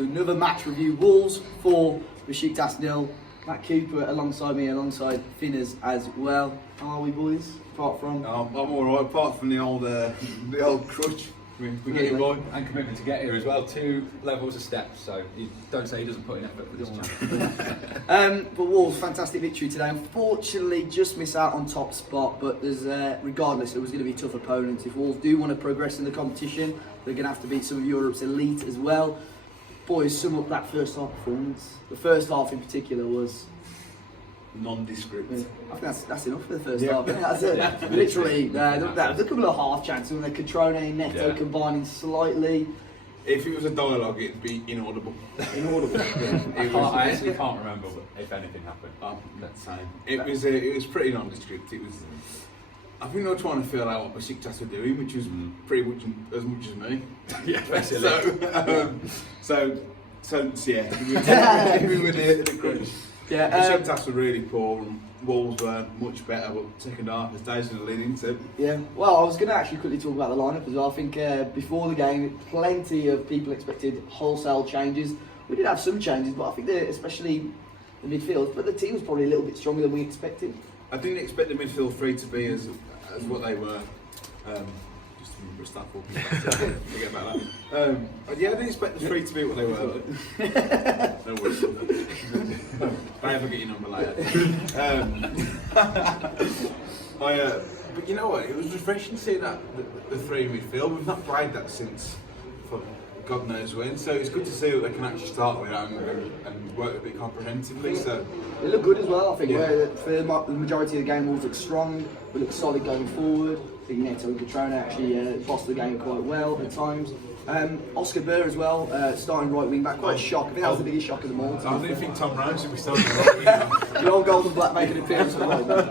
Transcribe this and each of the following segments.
to another match review. Wolves 4, Besiktas 0. Matt Cooper alongside me, alongside Finners as well. How are we, boys? Apart from... I'm alright, apart from the old crutch. We're getting by. And commitment to get here as well. 2 levels of steps, so you don't say he doesn't put in effort for this challenge. But Wolves, fantastic victory today. Unfortunately, just miss out on top spot, but there's regardless, it was going to be tough opponents. If Wolves do want to progress in the competition, they're going to have to beat some of Europe's elite as well. Boys, sum up that first half performance. The first half in particular was... nondescript. Yeah. I think that's enough for the first half. That's it. Literally, there's a couple of half chances when the Catrone and Neto combining slightly. If it was a dialogue, it'd be inaudible. Inaudible. I actually can't remember if anything happened. That's same. It was pretty nondescript. It was. I think they were trying to feel out what Besiktas were doing, which was pretty much as much as me. Yeah, basically. So yeah, we were the crunch. Yeah, Besiktas were really poor and Wolves were much better, but second half, as Dave's going to lead into. Yeah, well, I was going to actually quickly talk about the lineup as well. I think before the game, plenty of people expected wholesale changes. We did have some changes, but I think especially the midfield, but the team was probably a little bit stronger than we expected. I didn't expect the midfield three to be as what they were. Just to remember a stat for me, forget about that. Yeah, I didn't expect the three to be what they were. No worries. I ever get your number later. But you know what? It was refreshing to see that the three midfield. We've not played that since for God knows when. So it's good to see that they can actually start with that and work a bit comprehensively. So they look good as well. I think for the majority of the game, Wolves look strong. We look solid going forward. I think Neto and Catrone actually bossed the game quite well at times. Oscar Burr as well, starting right wing back, quite a shock. I think that was the biggest shock of them all. I didn't think Tom Rose would be starting right wing. The old golden black making an appearance at right wing.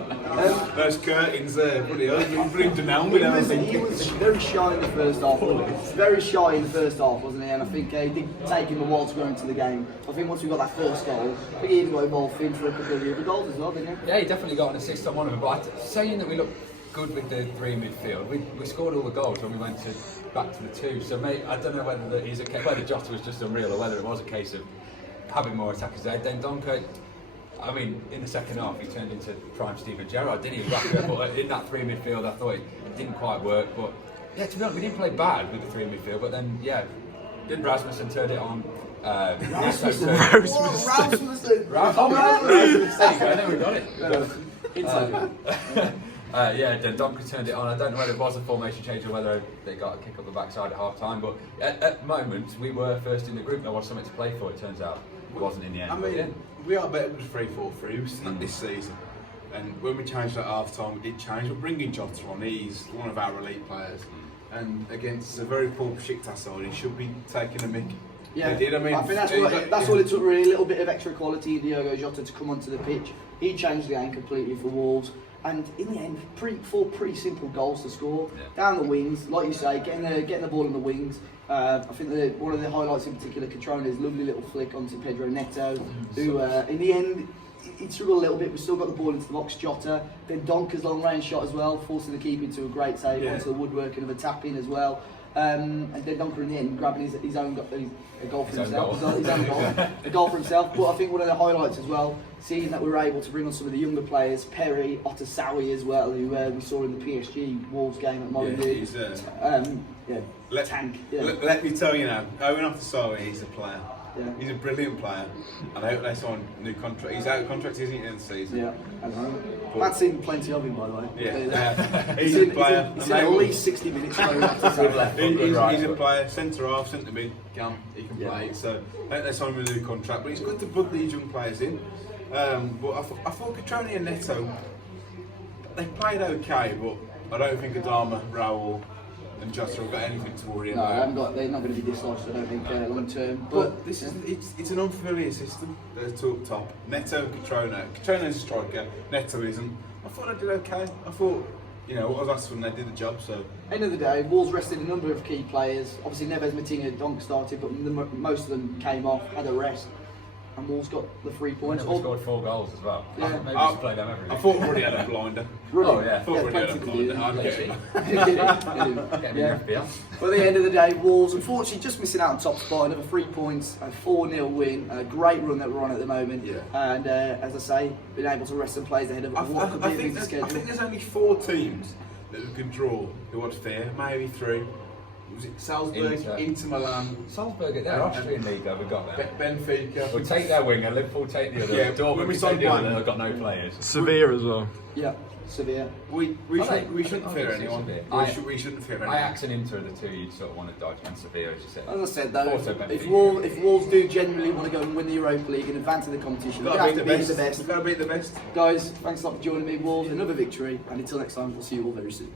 Those curtains there, bloody hell, bring them down with everything. He was very shy in the first half, very shy in the first half, wasn't he? And I think he did take him a while to go into the game. I think once we got that first goal, I think he even got involved in for a couple of the other goals as well, didn't he? Yeah, he definitely got an assist on one of them. But saying that we look good with the three midfield, we scored all the goals when we went back to the two. So mate, I don't know whether Jota was just unreal or whether it was a case of having more attackers there. Then Donker, I mean, in the second half he turned into prime Steven Gerrard, didn't he? But in that three midfield, I thought it didn't quite work. But yeah, to be honest, we didn't play bad with the three midfield. But then then Rasmussen turned it on. Rasmussen. I know we got it. Then Donker turned it on. I don't know whether it was a formation change or whether they got a kick up the backside at half time, but at the moment we were first in the group. There was something to play for, it turns out. It wasn't in the end. I mean, we are better with 3-4-3 this season. And when we changed at half time, we did change. We're bringing Jota on, he's one of our elite players. And against a very poor Besiktas side, he should be taking a mick. Yeah, they did. I mean, I think that's all it took, really, a little bit of extra quality in Diogo Jota to come onto the pitch. He changed the game completely for Wolves. And in the end, four pretty simple goals to score. Down the wings, like you say, getting the ball in the wings. I think one of the highlights in particular, Catrone's lovely little flick onto Pedro Neto, who in the end, he struggled a little bit, but still got the ball into the box. Jota, then Donker's long range shot as well, forcing the keeper into a great save onto the woodworking of a tap in as well. And then Donker in the end grabbing his own goal for himself, a goal for himself. But I think one of the highlights as well, seeing that we were able to bring on some of the younger players, Perry, Otasawi as well, who we saw in the PSG Wolves game at Molyneux. Tank. Yeah. Let me tell you now, Owen Otasawi, he's a player. Yeah. He's a brilliant player, and I hope they sign a new contract. He's out of contract, isn't he, in the season? Yeah, I know. Matt's seen plenty of him, by the way. Yeah, he's a player. He's seen at least 60 minutes. He's a player, centre half, centre mid, he can play. So I hope they sign him a new contract. But it's good to put these young players in. But I thought Catrone and Neto, they played okay, but I don't think Adama, Raul and Jota have got anything to worry about. No, they're not going to be dislodged, I don't think, long term. But it's an unfamiliar system. They're two up top. Neto, Catrone's a striker, Neto isn't. I thought they did okay. I thought, what was asked when they did the job, so. End of the day, Wolves rested a number of key players. Obviously Neves, Matinha, Donk started, but most of them came off, had a rest. and Wolves got the 3 We points. scored 4 goals as well. Yeah. I think maybe we should play them every I week. thought Ruddy had a blinder. Oh, yeah. I thought Ruddy had a plenty to do. blinder. I'd get him. Get me in FPL. But at the end of the day, Wolves, unfortunately, just missing out on top spot. Another 3 points, a 4-0 win. A great run that we're on at the moment. Yeah. And as I say, being able to rest some players ahead of what could be a busy I schedule. think there's only 4 teams that we can draw who are fair, maybe 3. Was it Salzburg, Inter Milan, Salzburg, they're Austrian league, we've got them. Benfica? We'll take their winger, Liverpool take the other. Yeah, Dortmund when we take signed the other, one- they've got no players. Sevilla as well. Yeah, Sevilla. We shouldn't fear anyone. Sevilla. We shouldn't fear anyone. Ajax and Inter are the 2 you'd sort of want to dodge, and Sevilla, as you said. As I said though, Also if Benfica. Wolves do genuinely want to go and win the Europa League and advance in the competition, We've they got have to to beat beat the the best. best. We've got to beat the best. Guys, thanks a lot for joining me, Wolves. Another victory, and until next time, we'll see you all very soon.